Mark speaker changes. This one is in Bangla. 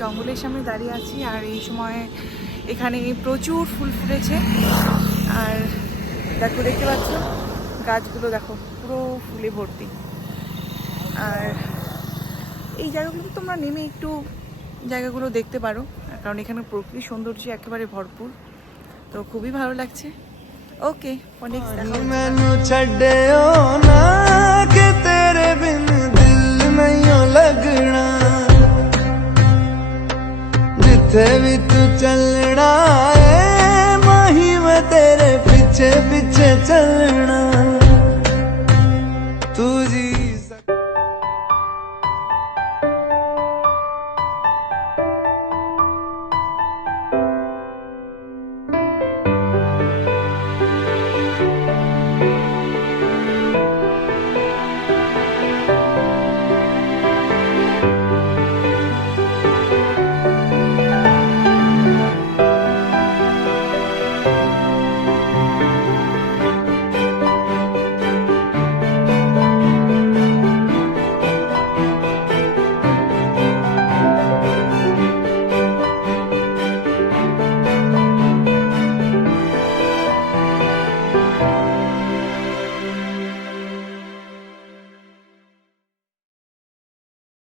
Speaker 1: জঙ্গলের সামনে দাঁড়িয়ে আছি আর এই সময় এখানে প্রচুর ফুল ফুটেছে। আর দেখো দেখতে পাচ্ছ? গাছগুলো দেখো পুরো ফুলে ভর্তি। আর এই জায়গাগুলোতে তোমরা নেমে একটু জায়গাগুলো দেখতে পারো। কারণ এখানে প্রকৃতি সৌন্দর্য একেবারে ভরপুর। তো খুবই ভালো লাগছে। ওকে অনেক
Speaker 2: ਜਿੱਥੇ ਵੀ ਤੂੰ ਚੱਲਣਾ ਏ ਮਾਹੀ ਮੈਂ ਤੇਰੇ ਪਿੱਛੇ ਪਿੱਛੇ ਚੱਲਣਾ